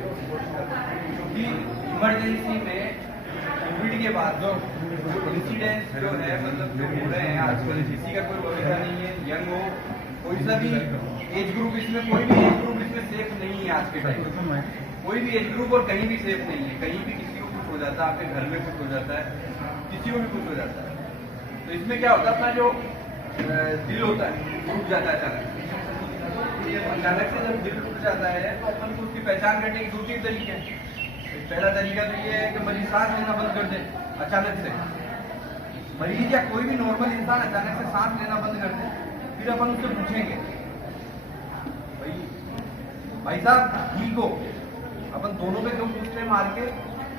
क्योंकि इमरजेंसी में कोविड के बाद जो इंसिडेंट्स जो है मतलब जो हो रहे हैं आजकल, किसी का कोई भरोसा नहीं है, यंग हो कोई सा भी एज ग्रुप, इसमें कोई भी एज ग्रुप इसमें सेफ नहीं है आज के टाइम। कोई भी एज ग्रुप और कहीं भी सेफ नहीं है, कहीं भी किसी को कुछ हो जाता है, आपके घर में कुछ हो जाता है, किसी को भी कुछ हो जाता है। तो इसमें क्या होता है, अपना जो दिल होता है टूट जाता है अचानक से जब दिल टूट जाता है तो अपन को उसकी पहचान करने के 2-3 तरीके हैं। पहला तरीका तो ये है कि मरीज सांस लेना बंद कर दे अचानक से। मरीज या कोई भी नॉर्मल इंसान अचानक से सांस लेना बंद कर दे, फिर अपन उससे पूछेंगे भाई साहब ठीक हो, अपन दोनों पे क्यों पूछते हैं मार के,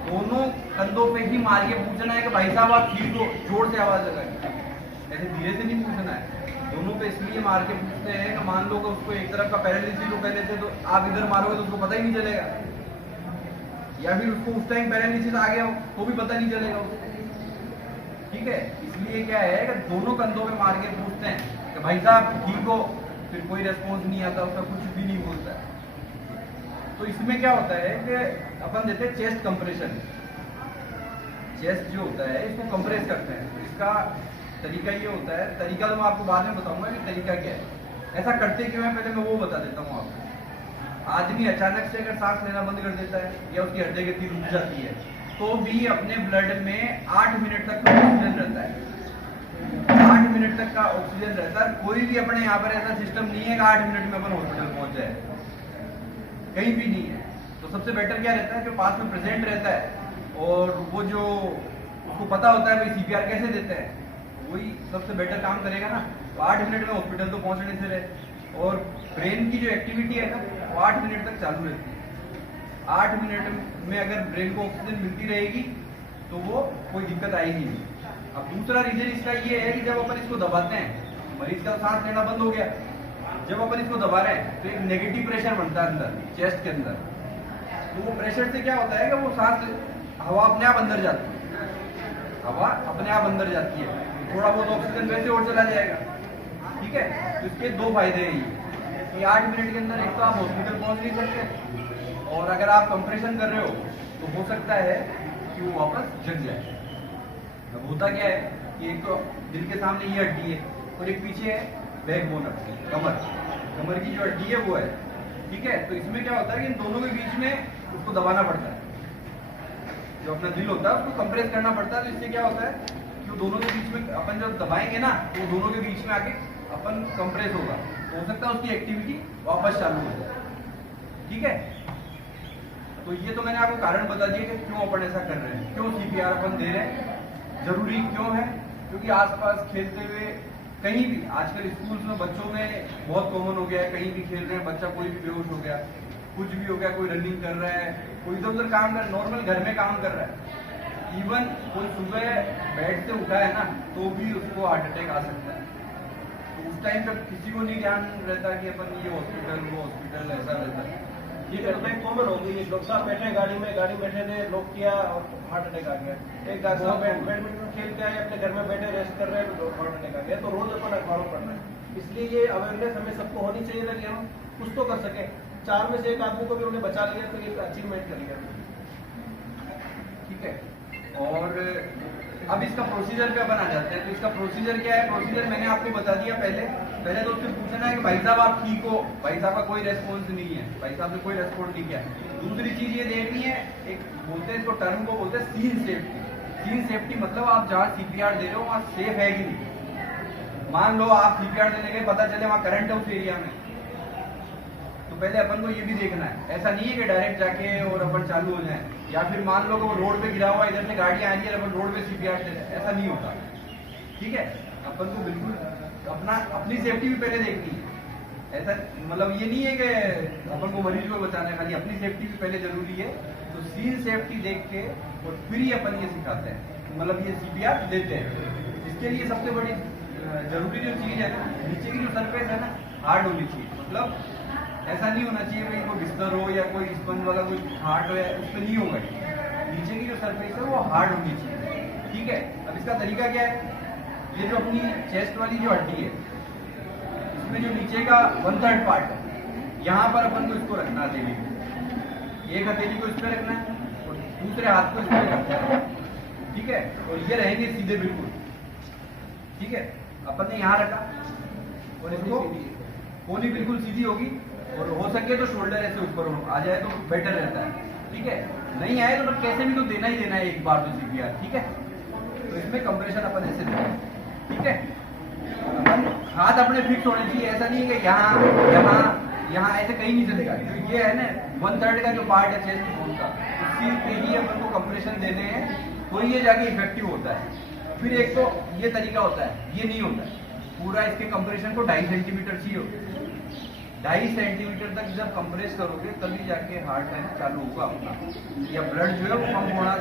दोनों कंधों पे ही मार के पूछना है कि भाई साहब आप ठीक हो, जोर से आवाज लगाइए, ऐसे धीरे से नहीं पूछना है। दोनों पे इसलिए मार के पूछते हैं कि मान लो कि उसको एक तरफ का पैरालिसिस हो पहले से, तो आप इधर मारोगे तो उसको पता ही नहीं चलेगा, या फिर उसको उस टाइम पैरालिसिस आ गया हो तो भी पता नहीं चलेगा उसको। ठीक है, इसलिए क्या है कि दोनों कंधों पे मार के पूछते हैं कि भाई साहब ठीक हो, फिर कोई रेस्पॉन्स नहीं आता, उसका कुछ भी नहीं बोलता है। तो इसमें क्या होता है कि अपन देते हैं चेस्ट कंप्रेशन, चेस्ट जो होता है इसको कंप्रेस करते हैं। तो इसका तरीका ये होता है, तरीका तो मैं आपको बाद में बताऊंगा कि तरीका क्या है, ऐसा करते क्यों है पहले मैं वो बता देता हूँ आपको। आदमी अचानक से अगर सांस लेना बंद कर देता है या उसकी हृदय गति रुक जाती है तो भी अपने ब्लड में 8 मिनट तक ऑक्सीजन रहता है, 8 मिनट तक का ऑक्सीजन रहता है। कोई भी अपने यहाँ पर ऐसा सिस्टम नहीं है कि 8 मिनट में अपन हॉस्पिटल पहुंच जाए, कहीं भी नहीं है। तो सबसे बेटर क्या रहता है कि पास में प्रेजेंट रहता है और वो जो उसको पता होता है भाई सीपीआर कैसे देते हैं, वही सबसे बेटर काम करेगा ना। तो 8 मिनट में हॉस्पिटल तो पहुंचने से रहे। और ब्रेन की जो एक्टिविटी है ना वो 8 मिनट तक चालू रहती है। 8 मिनट में अगर ब्रेन को ऑक्सीजन मिलती रहेगी तो वो कोई दिक्कत आएगी नहीं। अब दूसरा रीजन इसका ये है कि जब अपन इसको दबाते हैं, मरीज का सांस लेना बंद हो गया, जब अपन इसको दबा रहे हैं तो एक नेगेटिव प्रेशर बनता है अंदर चेस्ट के अंदर। तो वो प्रेशर से क्या होता है कि वो सांस हवा अपने आप अंदर जाती है, हवा अपने आप अंदर जाती है, थोड़ा बहुत ऑक्सीजन वैसे और चला जाएगा। ठीक है, तो इसके 2 फायदे हैं कि 8 मिनट के अंदर एक तो आप हॉस्पिटल पहुंच नहीं सकते, और अगर आप कंप्रेशन कर रहे हो तो हो सकता है कि वो वापस जग जाए। अब होता क्या है कि एक तो दिल के सामने ये हड्डी है और एक पीछे है बैकबोन, कमर की जो हड्डी है वो है। ठीक है, तो इसमें क्या होता है कि इन दोनों के बीच में उसको दबाना पड़ता है, जो अपना दिल होता है उसको कंप्रेस करना पड़ता है। तो इससे क्या होता है कि दोनों के बीच में अपन जब दबाएंगे ना तो दोनों के बीच में आके अपन कंप्रेस होगा, तो हो सकता है उसकी एक्टिविटी वापस चालू हो जाए। ठीक है, तो ये तो मैंने आपको कारण बता दिया कि क्यों अपन ऐसा कर रहे हैं, क्यों सीपीआर अपन दे रहे हैं, जरूरी क्यों है। क्योंकि आसपास खेलते हुए कहीं भी, आजकल स्कूल्स में बच्चों में बहुत कॉमन हो गया है, कहीं भी खेल रहे हैं बच्चा कोई भी बेहोश हो गया, कुछ भी हो गया, कोई रनिंग कर रहा है, कोई इधर उधर काम कर, नॉर्मल घर में काम कर रहा है, इवन कोई सुबह बेड से उठा है ना तो भी उसको हार्ट अटैक आ सकता है। तो उस टाइम तक किसी को नहीं ध्यान रहता कि अपन ये हॉस्पिटल वो हॉस्पिटल ऐसा रहता है। ये अटैक कॉमन हो गई, डॉक्टर साहब बैठे गाड़ी में बैठे थे, लॉक किया और हार्ट अटैक आ गया। एक डॉक्टर साहब बैडमिंटन खेल के आए, अपने घर में बैठे रेस्ट कर रहे हैं तो हार्ट अटैक आ गया। तो रोज अपन अखबारों पढ़ रहे हैं, इसलिए ये अवेयरनेस हमें सबको होनी चाहिए था कि हम कुछ तो कर सके। 4 में से 1 आदमी को भी उन्हें बचा लिया तो ये अचीवमेंट कर लिया। ठीक है, और अब इसका प्रोसीजर पे अपन आ जाते हैं। तो इसका प्रोसीजर क्या है, प्रोसीजर मैंने आपको बता दिया पहले तो उससे पूछना है कि भाई साहब आप ठीक हो, भाई साहब का कोई रेस्पॉन्स नहीं है, भाई साहब ने कोई रेस्पॉन्स नहीं किया। दूसरी चीज ये देखनी है, एक बोलते हैं इसको, टर्म को बोलते हैं सीन सेफ्टी। सीन सेफ्टी मतलब आप जहाँ सीपीआर दे रहे हो वहाँ सेफ है कि नहीं। मान लो आप सीपीआर देने गए, पता चले वहाँ करंट है उस एरिया में, तो पहले अपन को ये भी देखना है। ऐसा नहीं है कि डायरेक्ट जाके और अपन चालू हो जाए, या फिर मान लो कि वो रोड पे गिरा हुआ, इधर से गाड़ियां आ रही है, अपन रोड पे सीपीआर दे रहे हैं, ऐसा नहीं होता। ठीक है, अपन को बिल्कुल अपनी सेफ्टी भी पहले देखनी है। ऐसा मतलब ये नहीं है कि अपन को मरीज को बचाना है, खाली अपनी सेफ्टी भी पहले जरूरी है। तो सीन सेफ्टी देख के और फिर ही अपन ये सिखाते हैं, मतलब ये सीपीआर देते हैं। इसके लिए सबसे बड़ी जरूरी जो चीज है ना, नीचे की जो सरफेस है ना हार्ड होनी चाहिए। मतलब ऐसा नहीं होना चाहिए भाई कोई बिस्तर हो या कोई स्पंज वाला कोई हार्ड हो, उस पर नहीं होगा। नीचे की जो सरफेस है वो हार्ड होनी चाहिए। ठीक है, अब इसका तरीका क्या है, ये जो अपनी चेस्ट वाली जो हड्डी है, इसमें जो नीचे का 1/3 पार्ट है, यहाँ पर अपन को इसको रखना है। एक हथेली को इस पे रखना है और दूसरे हाथ को इस पे रखना है, ठीक है। और ये रहेंगे सीधे बिल्कुल, ठीक है। अपन ने यहाँ रखा और इसको कोनी बिल्कुल सीधी होगी और हो सके तो शोल्डर ऐसे ऊपर आ जाए तो बेटर रहता है, ठीक है। नहीं आए तो कैसे भी तो देना ही देना है एक बार तो CPR, ठीक है। तो इसमें कंप्रेशन अपन ऐसे देते हैं, ठीक है। अपन हाथ अपने फिक्स होने चाहिए, ऐसा नहीं है कि यहाँ यहाँ यहाँ ऐसे कहीं नहीं चलेगा। तो ये है ना 1/3 का जो पार्ट है चेस्ट बोन का, उसी पे ही अपन को कंप्रेशन देने हैं तो ये जाके इफेक्टिव होता है। फिर एक तो ये तरीका होता है, ये नहीं होता है। पूरा इसके कंप्रेशन को 2.5 सेंटीमीटर चाहिए होता है। 2.5 सेंटीमीटर तक जब कंप्रेस करोगे तभी जाके हार्ट है ना चालू होगा अपना, या ब्लड जो है वो पंप होना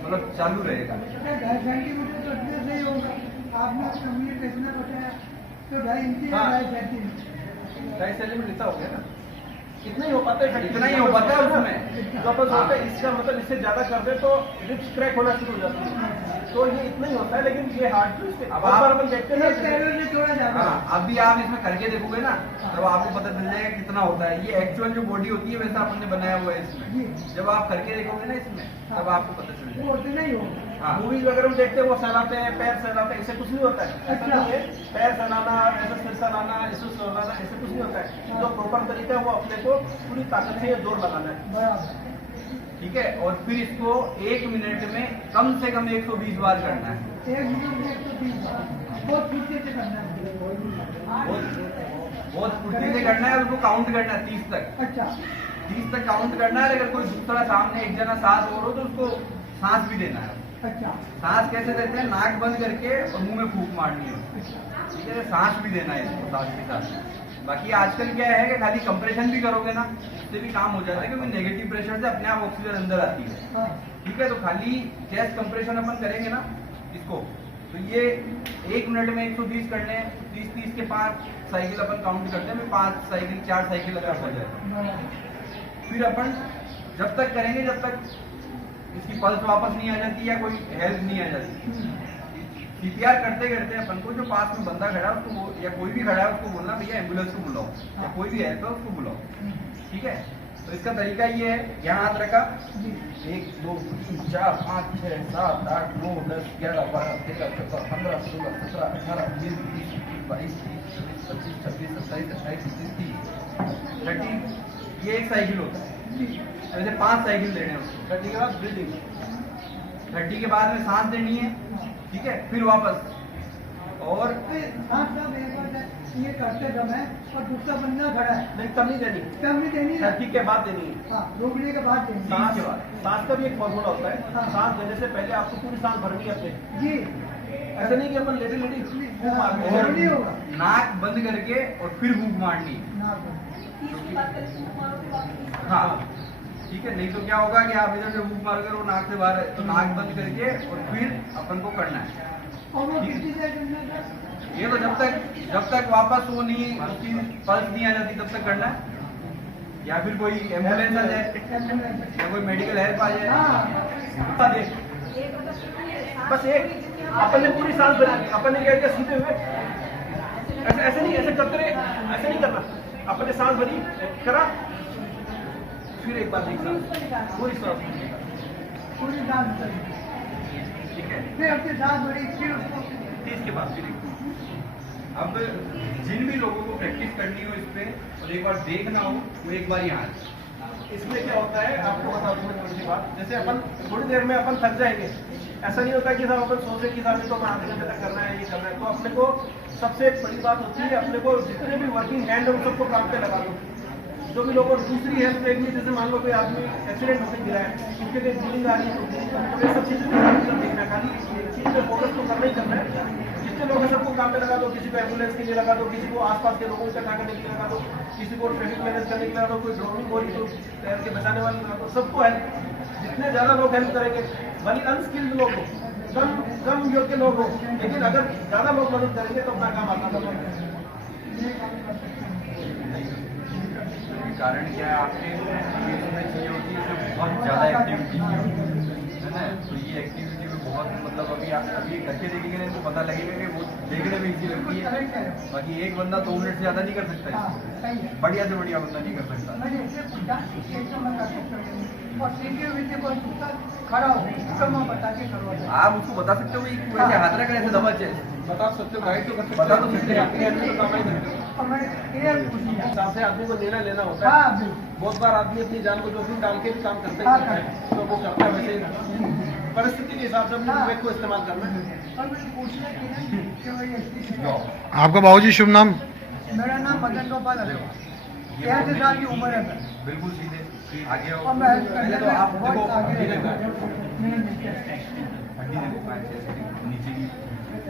मतलब चालू रहेगा। 2.5 सेंटीमीटर तो इतने सही होगा। आपने कम्युनिकेशन बताया तो 2.5 इंच या 2.5 सेंटीमीटर 2.5 सेंटीमीटर इतना हो गया ना, इतना ही हो पाता है, इतना ही हो पाता है उसमें। जो अपन सोचते हैं इसका मतलब इससे ज्यादा कर दे तो रिप्स क्रैक होना शुरू हो जाती है, तो ये इतना ही होता है। लेकिन ये हार्ट जो इसके अब ऊपर आप- अपन देखते हैं से थोड़ा ज्यादा। हाँ, अभी आप इसमें करके देखोगे ना तब आपको पता चल जाएगा कितना होता है। ये एक्चुअल जो बॉडी होती है वैसा अपन ने बनाया हुआ है इसमें। जब आप करके देखोगे ना इसमें तब आपको पता चल वो जाएगा। उतना ही होगा। हाँ, मूवीज वगैरह में देखते हैं वो सहलाते हैं, पैर सहलाते हैं, इससे कुछ नहीं होता है। ऐसा अच्छा। नहीं है, पैर सहलाना, ऐसा सिर सहलाना, ऐसे सहलाना, ऐसे कुछ नहीं होता है। जो प्रॉपर तरीका है वो अपने को पूरी ताकत से जोर लगाना है। बराबर। ठीक है। और फिर इसको 1 मिनट में कम से कम 120 बार करना है। 1 मिनट में 120 बार बहुत फुर्ती से करना है। बहुत फुर्ती से करना है, उसको काउंट करना है 30 तक। अच्छा 30 तक काउंट करना है। अगर कोई दूसरा सामने एक जना साथ और हो तो उसको सांस भी देना है। अच्छा सांस कैसे देते हैं? नाक बंद करके और मुंह में फूंक मारनी है, ठीक है। सांस भी देना है इसको साथ के साथ। बाकी आजकल क्या है कि खाली कंप्रेशन भी करोगे ना उससे भी काम हो जाता है, क्योंकि नेगेटिव प्रेशर से अपने आप ऑक्सीजन अंदर आती है, हाँ ठीक है। तो खाली चेस्ट कंप्रेशन अपन करेंगे ना इसको, तो ये 1 मिनट में 120 करने हैं। 30-30 के 5 साइकिल अपन काउंट करते हैं, 5 साइकिल 4 साइकिल अगर हो जाए। बराबर। फिर अपन जब तक करेंगे जब तक इसकी पल्स वापस नहीं आ जाती या कोई हेल्प नहीं आ जाती। CPR करते करते अपन को जो पास में बंदा खड़ा है उसको या कोई भी खड़ा है उसको बोलना भैया एम्बुलेंस को बुलाओ, या कोई भी हेल्प है उसको बुलाओ, ठीक है। तो इसका तरीका ये है, यहाँ हाथ रखा, 1 2 3 4 5 6 7 8 9 10 11 12 13 14 15 16 17 18 19 20 21 22 23 24 25 26 27 28 29 30 ये एक साइकिल होता है। ऐसे 5 साइकिल देने हैं उसको। 30 के बाद ब्रीदिंग, 30 के बाद में सांस देनी है, ठीक है। फिर वापस और साथ साथ एक बार ये करते समय और दूसरा बंदा खड़ा है नहीं तब नहीं देनी, तब भी देनी है। 30 के बाद देनी है। हाँ रोकने के बाद देनी है। सांस के बाद। सांस का भी एक फॉर्मूला होता है। हाँ। सांस देने से पहले आपको पूरी सांस भरनी है अपने, जी ऐसा नहीं कि अपन लेडी लेडी हाँ, जरूरी होगा। नाक बंद करके और फिर फूंक मारनी है। ना हाँ, ठीक है। नहीं तो क्या होगा कि आप इधर से फूंक मार कर वो नाक से बाहर है, तो नाक बंद करके और फिर अपन को करना है। और वो किसी से करना था ये तो जब तक वापस वो नहीं उसकी पल्स नहीं आ जाती तब तक करना है, या फिर कोई एम्बुलेंस आ जाए या कोई मेडिकल हेल्प आ जाए। हाँ बस एक अपन ने पूरी सांस भरी, अपन ने क्या किया सीधे हुए, ऐसे ऐसे नहीं, ऐसे करते रहे, ऐसे नहीं करना। अपन ने सांस भरी करा, फिर एक बार एक सांस पूरी सांस, पूरी दांत करी। ठीक है। फिर अपने दांत बड़ी फिर उसको 30 के बाद फिर एक। अब जिन भी लोगों को प्रैक्टिस करनी हो इस पे और एक बार देखना हो वो एक बार यहाँ आए। इसमें क्या होता है आपको बता दूं मैं थोड़ी सी बात। जैसे अपन थोड़ी देर में अपन थक जाएंगे, ऐसा नहीं होता कि साहब अपन सोचे कि साहब तो आधे घंटे तक करना है, ये करना है। तो अपने को सबसे बड़ी बात होती है, अपने को जितने भी वर्किंग हैंड है उन सबको काम पे लगा दो। जो भी लोगों दूसरी हेल्प देखनी, जैसे मान लो कोई आदमी एक्सीडेंट होकर गिरा है, उसके लिए ब्लीडिंग आ रही है, तो ये सब चीजें देखना है। खाली एक चीज पे फोकस तो करना ही करना है। जितने लोग हैं सबको काम पे लगा दो, किसी को एम्बुलेंस के लिए लगा दो, किसी को आसपास के लोगों को इकट्ठा करने के लिए लगा दो, किसी को ट्रैफिक मैनेज करने के लिए लगा दो, कोई ड्रोनिंग हो रही तो तैर के बचाने वाले लगा दो, सबको हेल्प। जितने ज्यादा लोग हेल्प करेंगे, भले अनस्किल्ड लोग हो, कम योग्य लोग हो, लेकिन अगर ज्यादा लोग मदद करेंगे तो अपना काम आसान होगा। कारण क्या है, आपके इसमें चाहिए होती है इसमें बहुत ज़्यादा एक्टिविटी है ना। तो ये एक्टिविटी में बहुत मतलब अभी करके देखेंगे ना तो पता लगेगा कि वो देखने में इजी लगती है। बाकी एक बंदा 2 मिनट से ज़्यादा नहीं कर सकता हाँ, इसको। सही है। बढ़िया से बढ़िया बंदा नहीं कर सकता। मैंने इससे पूछा कि तो मैं कर सकता हूँ और सीखे हुए से कोई पूछता खड़ा हो तो मैं बता के करवा आप उसको बता सकते हो कि वैसे हाथ रख ऐसे दबा चाहिए, बता सकते हो, गाइड तो कर सकते हो, बता तो सकते हैं। अपने आदमी को काम नहीं करते हो। और मैंने क्लियर पूछ लिया। हिसाब से आदमी को निर्णय लेना होता है। हाँ बिल्कुल। बहुत बार आदमी अपनी जान को जोखिम डाल के भी काम करता ही हाँ, करता है, तो वो करता है वैसे ही। परिस्थिति के हिसाब से अपने हाँ। विवेक को इस्तेमाल करना है। और मैंने पूछना किया कि भाई ऐसी आपका बाबूजी शुभ नाम? मेरा नाम मदन गोपाल अग्रवाल, 83 साल की उम्र है मेरी। बिल्कुल सीधे आगे आओ। और मैं पहले तो आप देखो बहुत आगे हड्डी देखो, मैंने देखा। हड्डी देखो कहाँ है, जैसे कि नीचे की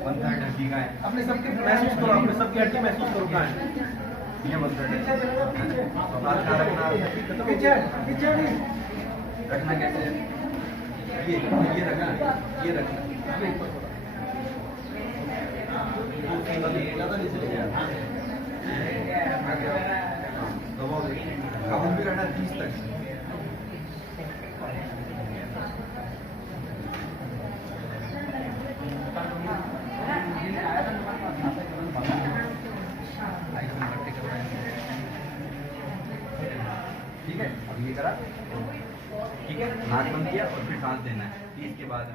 1/3 हड्डी का है, अपने सबके महसूस करो, अपने सबकी हड्डी महसूस करो कहाँ है। ये 1/3 है। तो हाथ कहाँ रखना, पीछे पीछे नहीं। रखना कैसे है, ये रखना, ये रखना, ज़्यादा नीचे ले जाओ। दबाओ देखिए, काउंट भी करना 30 तक। ठीक है, अब ये करा, ठीक है, नाक बंद किया और फिर सांस लेना है 30 के बाद।